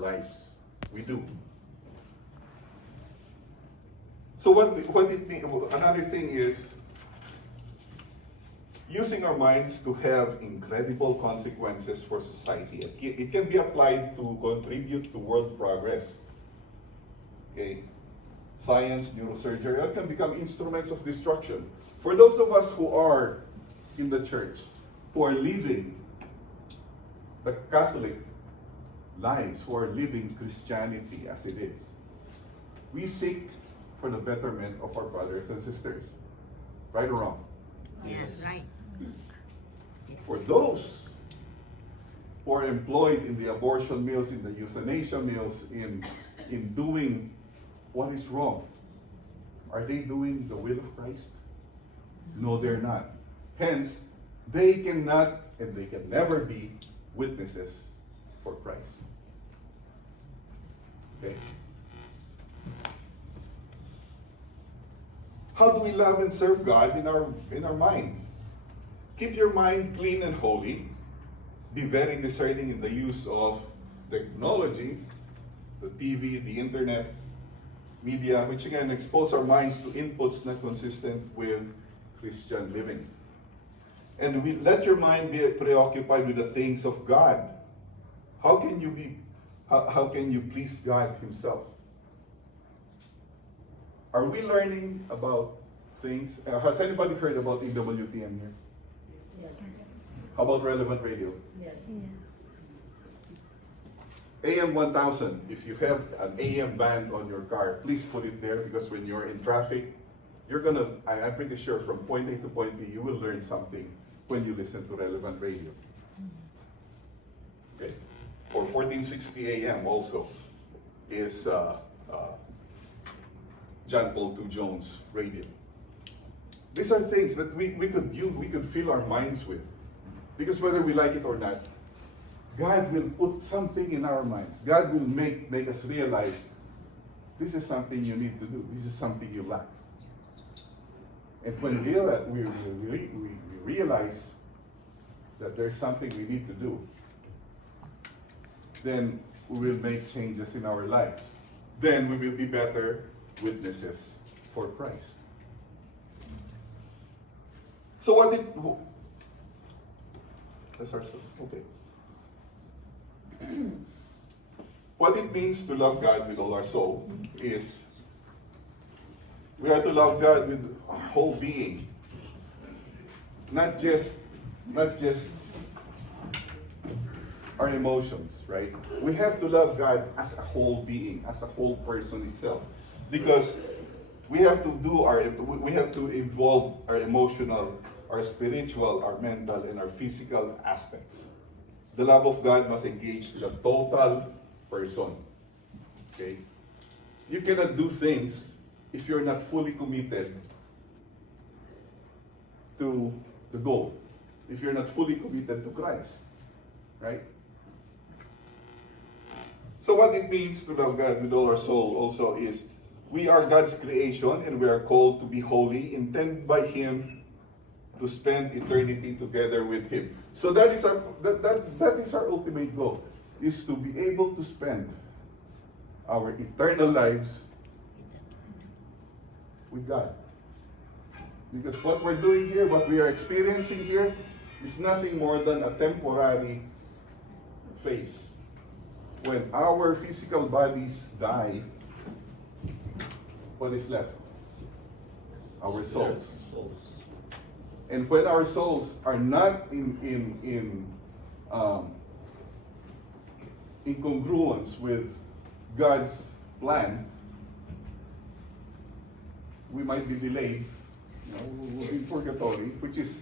lives. We do. So what it means, another thing is using our minds to have incredible consequences for society. It can be applied to contribute to world progress. Okay? Science, neurosurgery, it can become instruments of destruction. For those of us who are in the church, who are living the Catholic lives, who are living Christianity as it is, we seek for the betterment of our brothers and sisters. Right or wrong? Yes, right. For those who are employed in the abortion mills, in the euthanasia mills, in doing what is wrong, are they doing the will of Christ? No, they're not. Hence, they cannot and they can never be witnesses for Christ. Okay? How do we love and serve God in our mind? Keep your mind clean and holy. Be very discerning in the use of technology, the TV, the internet, media, which again expose our minds to inputs not consistent with Christian living. And let your mind be preoccupied with the things of God. How can you please God Himself? Are we learning about things? Has anybody heard about EWTN here? Yes. How about relevant radio? Yes. AM 1000, if you have an AM band on your car, please put it there, because when you're in traffic, I'm pretty sure from point A to point B, you will learn something when you listen to relevant radio. Okay. For 1460 AM also is John Paul II Jones radio. These are things that we could fill our minds with. Because whether we like it or not, God will put something in our minds. God will make us realize this is something you need to do. This is something you lack. And when we realize that there's something we need to do, then we will make changes in our lives. Then we will be better witnesses for Christ. So okay. What it means to love God with all our soul is we are to love God with our whole being. Not just our emotions, right? We have to love God as a whole being, as a whole person itself. Because we have to involve our emotional, our spiritual, our mental, and our physical aspects. The love of God must engage the total person. Okay? You cannot do things if you're not fully committed to the goal. If you're not fully committed to Christ. Right? So what it means to love God with all our soul also is we are God's creation and we are called to be holy, intended by Him to spend eternity together with Him. So that is our ultimate goal, is to be able to spend our eternal lives with God. Because what we're doing here, what we are experiencing here, is nothing more than a temporary phase. When our physical bodies die, what is left? Our souls. And when our souls are not in congruence with God's plan, we might be delayed. We'll be in purgatory, which is,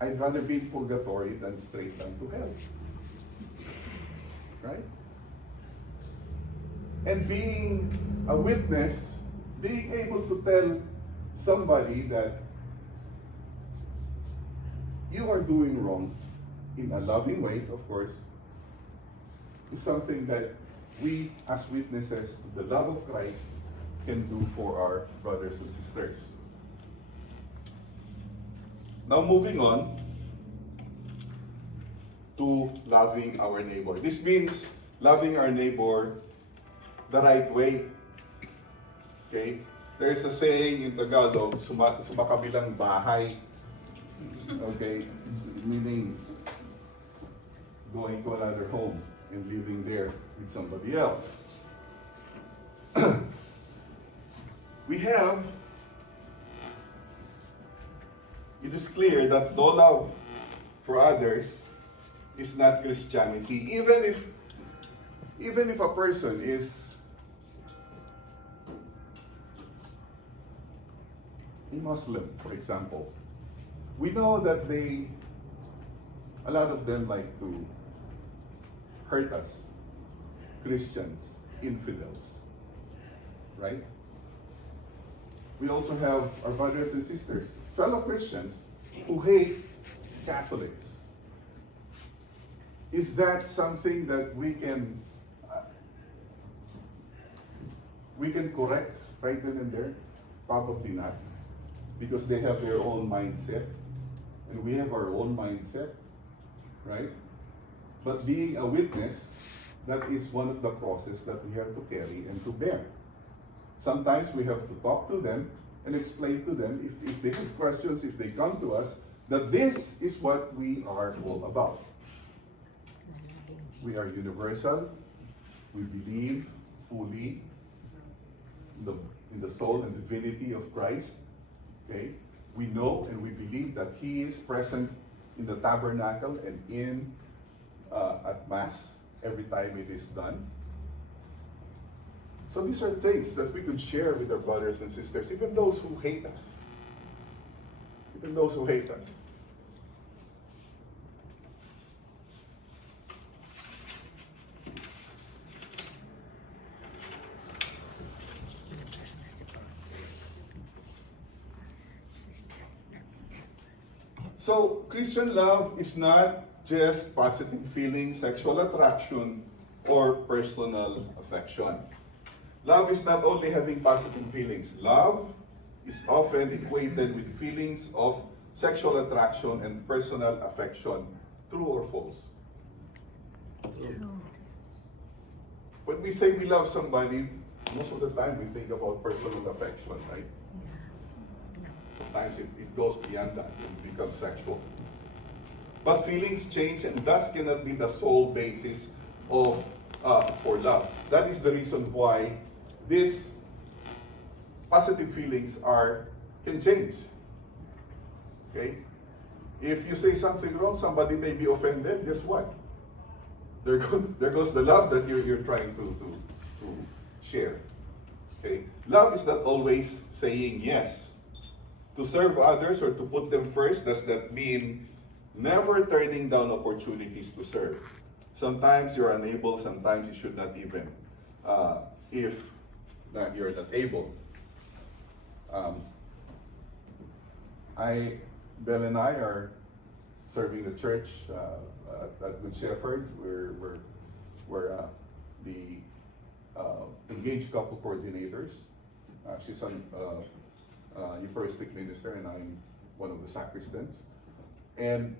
I'd rather be in purgatory than straight down to hell. Right? And being a witness, being able to tell somebody that you are doing wrong in a loving way, of course, is something that we as witnesses to the love of Christ can do for our brothers and sisters. Now moving on to loving our neighbor. This means loving our neighbor the right way. Okay? There is a saying in Tagalog, sumakabilang bahay. Okay? Meaning, going to another home and living there with somebody else. It is clear that no love for others is not Christianity. Even if a person is a Muslim, for example, we know that a lot of them like to hurt us, Christians, infidels, right? We also have our brothers and sisters, fellow Christians, who hate Catholics. Is that something that we can correct right then and there? Probably not, because they have their own mindset, and we have our own mindset, right? But being a witness, that is one of the crosses that we have to carry and to bear. Sometimes we have to talk to them and explain to them, if they have questions, if they come to us, that this is what we are all about. We are universal. We believe fully in the soul and divinity of Christ. Okay? We know and we believe that He is present in the tabernacle and at Mass every time it is done. So these are things that we could share with our brothers and sisters, even those who hate us. Even those who hate us. So, Christian love is not just positive feelings, sexual attraction, or personal affection. Love is not only having positive feelings. Love is often equated with feelings of sexual attraction and personal affection. True or false? True. When we say we love somebody, most of the time we think about personal affection, right? Sometimes it goes beyond that and becomes sexual. But feelings change and thus cannot be the sole basis of for love. That is the reason why these positive feelings can change. Okay? If you say something wrong, somebody may be offended, guess what? There goes the love that you're trying to share. Okay? Love is not always saying yes. To serve others or to put them first, does that mean never turning down opportunities to serve? Sometimes you're unable, sometimes you should not even, if you're not able. Belle and I are serving the church at Good Shepherd. We're the engaged couple coordinators. She's an Eucharistic minister, and I'm one of the sacristans. And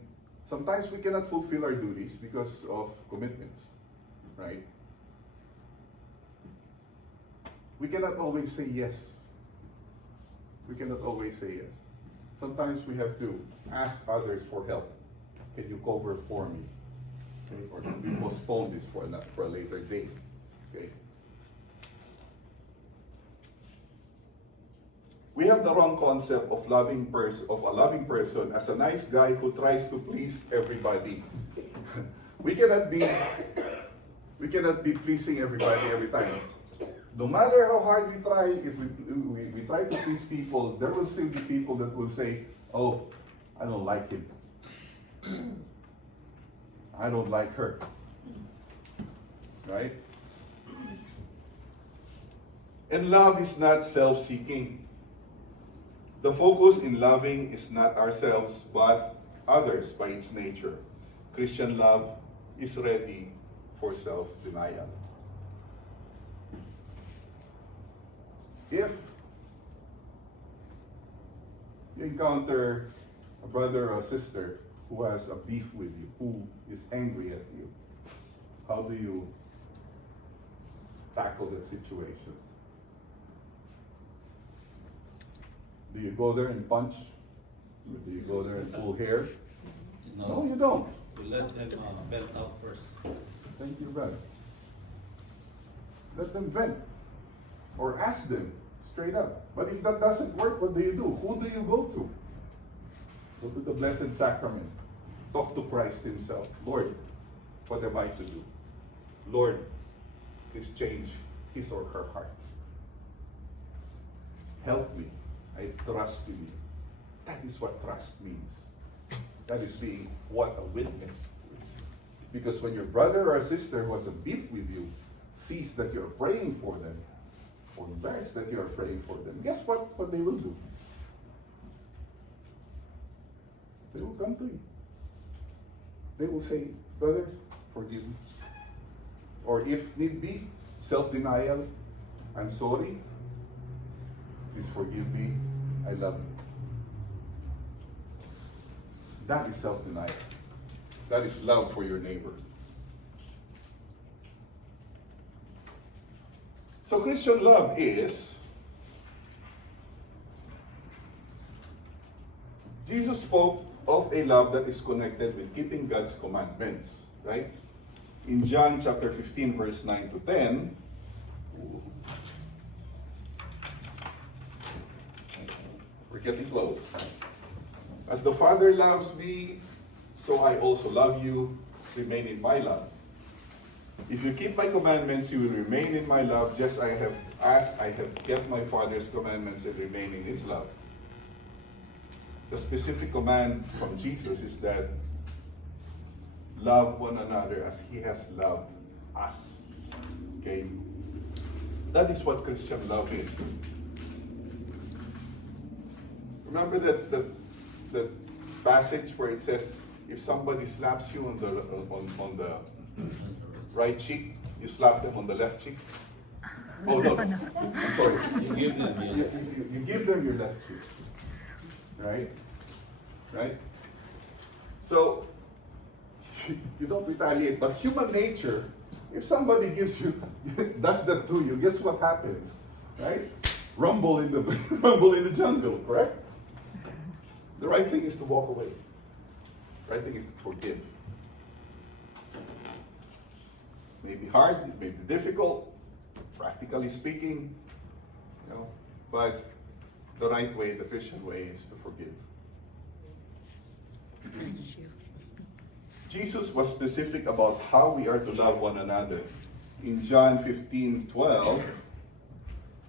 sometimes we cannot fulfill our duties because of commitments, right? We cannot always say yes. We cannot always say yes. Sometimes we have to ask others for help. Can you cover for me? Okay? Or can we postpone this for a later date? Okay? We have the wrong concept of a loving person as a nice guy who tries to please everybody. we cannot be pleasing everybody every time. No matter how hard we try, if we try to please people, there will still be people that will say, "Oh, I don't like him. I don't like her." Right? And love is not self-seeking. The focus in loving is not ourselves, but others by its nature. Christian love is ready for self-denial. If you encounter a brother or a sister who has a beef with you, who is angry at you, how do you tackle the situation? Do you go there and punch? Or do you go there and pull hair? No, you don't. You let them vent out first. Thank you, brother. Let them vent. Or ask them straight up. But if that doesn't work, what do you do? Who do you go to? Go to the Blessed Sacrament. Talk to Christ Himself. Lord, what am I to do? Lord, please change his or her heart. Help me. I trust in you. That is what trust means. That is being what a witness is. Because when your brother or sister who has a beef with you sees that you're praying for them, or embarrassed that you're praying for them, guess what they will do? They will come to you. They will say, brother, forgive me. Or if need be, self-denial, I'm sorry, please forgive me, I love you. That is self-denial. That is love for your neighbor. So Christian love is, Jesus spoke of a love that is connected with keeping God's commandments, right? In John chapter 15, verse 9 to 10, we're getting close. As the Father loves me, so I also love you. Remain in my love. If you keep my commandments, you will remain in my love, just as I have kept my Father's commandments and remain in his love. The specific command from Jesus is that love one another as he has loved us. Okay? That is what Christian love is. Remember that passage where it says, if somebody slaps you on the right cheek, you slap them on the left cheek? Oh no, I'm sorry. You give them You give them your left cheek. Right? Right? So, you don't retaliate, but human nature, if somebody gives you, does that to you, guess what happens? Right? Rumble in the jungle, correct? The right thing is to walk away. The right thing is to forgive. It may be hard, it may be difficult, practically speaking, but the right way, the Christian way, is to forgive. Jesus was specific about how we are to love one another. In John 15:12,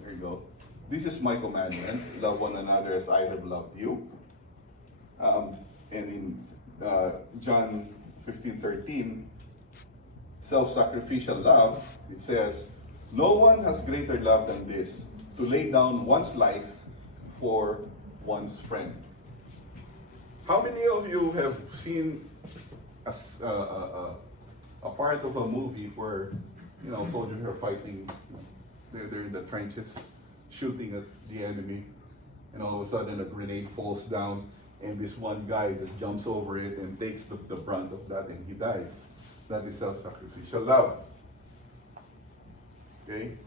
there you go. This is my commandment, love one another as I have loved you. And in John 15:13, self-sacrificial love, it says, no one has greater love than this, to lay down one's life for one's friend. How many of you have seen a part of a movie where, soldiers are fighting, they're in the trenches, shooting at the enemy, and all of a sudden a grenade falls down, and this one guy just jumps over it and takes the brunt of that, and he dies. That is self-sacrificial love. Okay?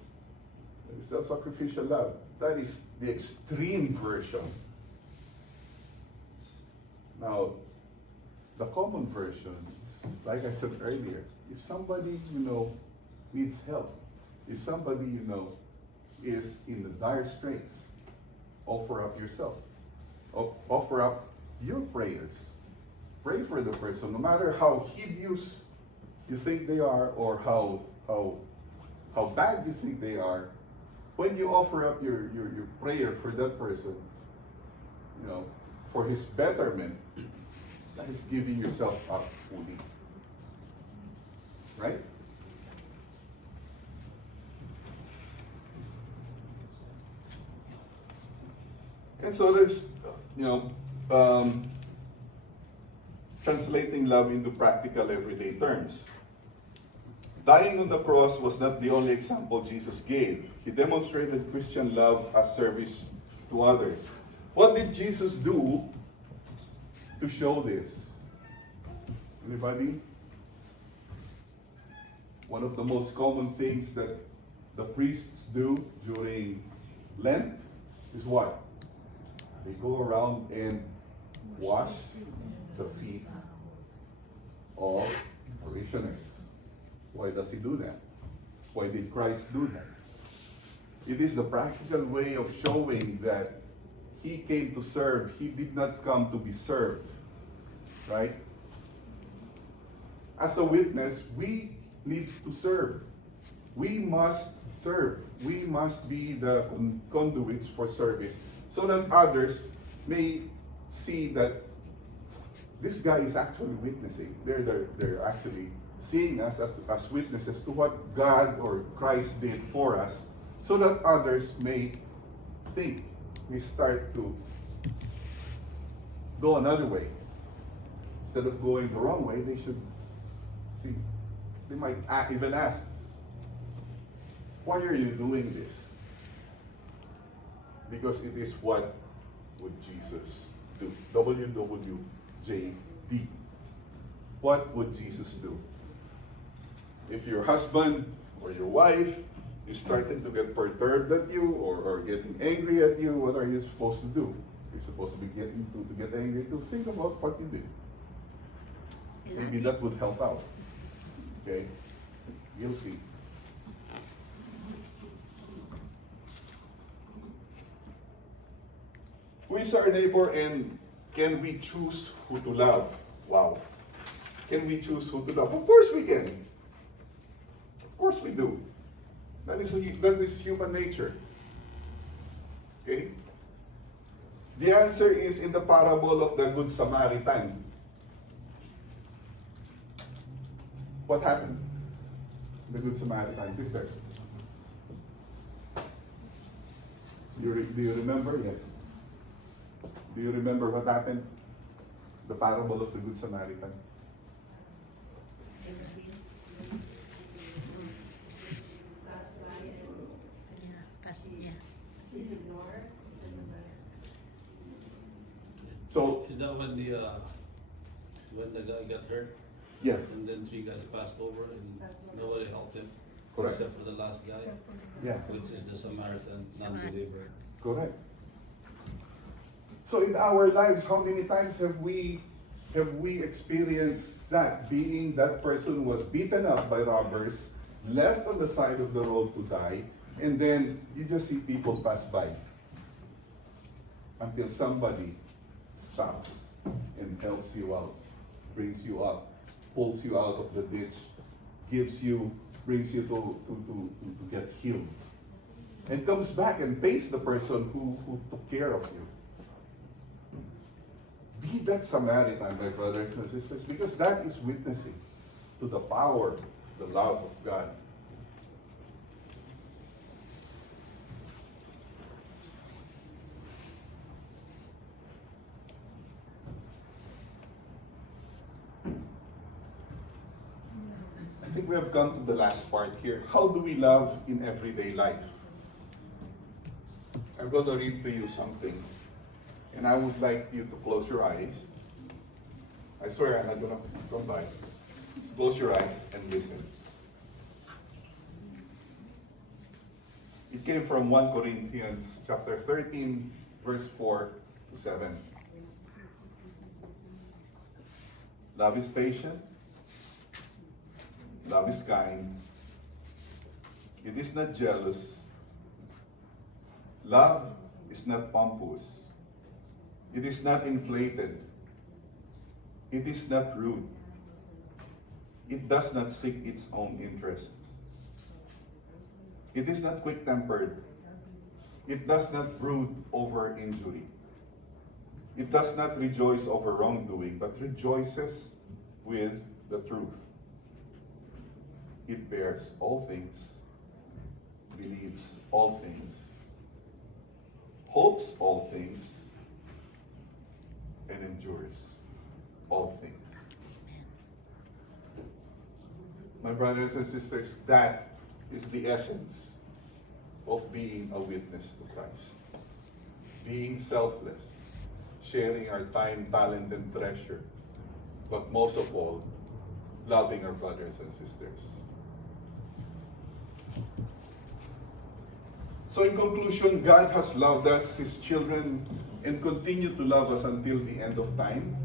That is self-sacrificial love. That is the extreme version. Now, the common version, like I said earlier, if somebody, needs help, if somebody, is in the dire straits, offer up yourself. Offer up your prayers. Pray for the person, no matter how hideous you think they are or how bad you think they are. When you offer up your prayer for that person, for his betterment, that is giving yourself up fully. Right? And so there's, translating love into practical everyday terms. Dying on the cross was not the only example Jesus gave. He demonstrated Christian love as service to others. What did Jesus do to show this? Anybody? One of the most common things that the priests do during Lent is what? They go around and wash the feet of parishioners. Why does he do that? Why did Christ do that? It is the practical way of showing that he came to serve. He did not come to be served. Right? As a witness, we need to serve. We must serve. We must be the conduits for service so that others may see that this guy is actually witnessing. They're actually seeing us as witnesses to what God or Christ did for us, so that others may think, we start to go another way. Instead of going the wrong way, they should see. They might even ask, why are you doing this? Because it is what would Jesus do? WWJD. What would Jesus do? If your husband or your wife is starting to get perturbed at you or getting angry at you, what are you supposed to do? You're supposed to be getting to get angry to think about what you did. Maybe that would help out. Okay? Guilty. Who is our neighbor and can we choose who to love? Wow. Can we choose who to love? Of course we can. Of course we do. That is human nature. Okay? The answer is in the parable of the Good Samaritan. What happened? The Good Samaritan, sister. Do you remember? Yes. Do you remember what happened? The parable of the Good Samaritan. So, Is that when the guy got hurt? yes, And then 3 guys passed over and nobody helped him? correct. Except for the last guy, Yeah, which is the Samaritan non-believer. correct. So in our lives, how many times have we experienced that? Being that person was beaten up by robbers, left on the side of the road to die, and then you just see people pass by until somebody stops and helps you out, brings you up, pulls you out of the ditch, brings you to get healed, and comes back and pays the person who took care of you. Be that Samaritan, my brothers and sisters, because that is witnessing to the power, the love of God. I think we have come to the last part here. How do we love in everyday life? I'm going to read to you something. And I would like you to close your eyes. I swear I'm not going to come by. Just close your eyes and listen. It came from 1 Corinthians chapter 13, verse 4 to 7. Love is patient. Love is kind. It is not jealous. Love is not pompous. It is not inflated. It is not rude. It does not seek its own interests. It is not quick-tempered. It does not brood over injury. It does not rejoice over wrongdoing, but rejoices with the truth. It bears all things, believes all things, hopes all things, and endures all things. My brothers and sisters, that is the essence of being a witness to Christ. Being selfless, sharing our time, talent, and treasure, but most of all, loving our brothers and sisters. So in conclusion, God has loved us, His children, and continue to love us until the end of time.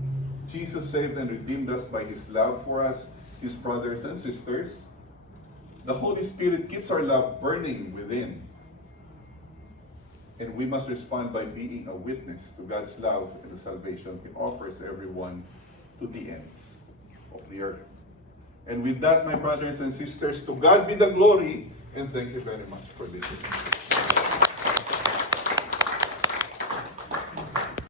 Jesus saved and redeemed us by His love for us, His brothers and sisters. The Holy Spirit keeps our love burning within. And we must respond by being a witness to God's love and the salvation He offers everyone to the ends of the earth. And with that, my brothers and sisters, to God be the glory, and thank you very much for listening.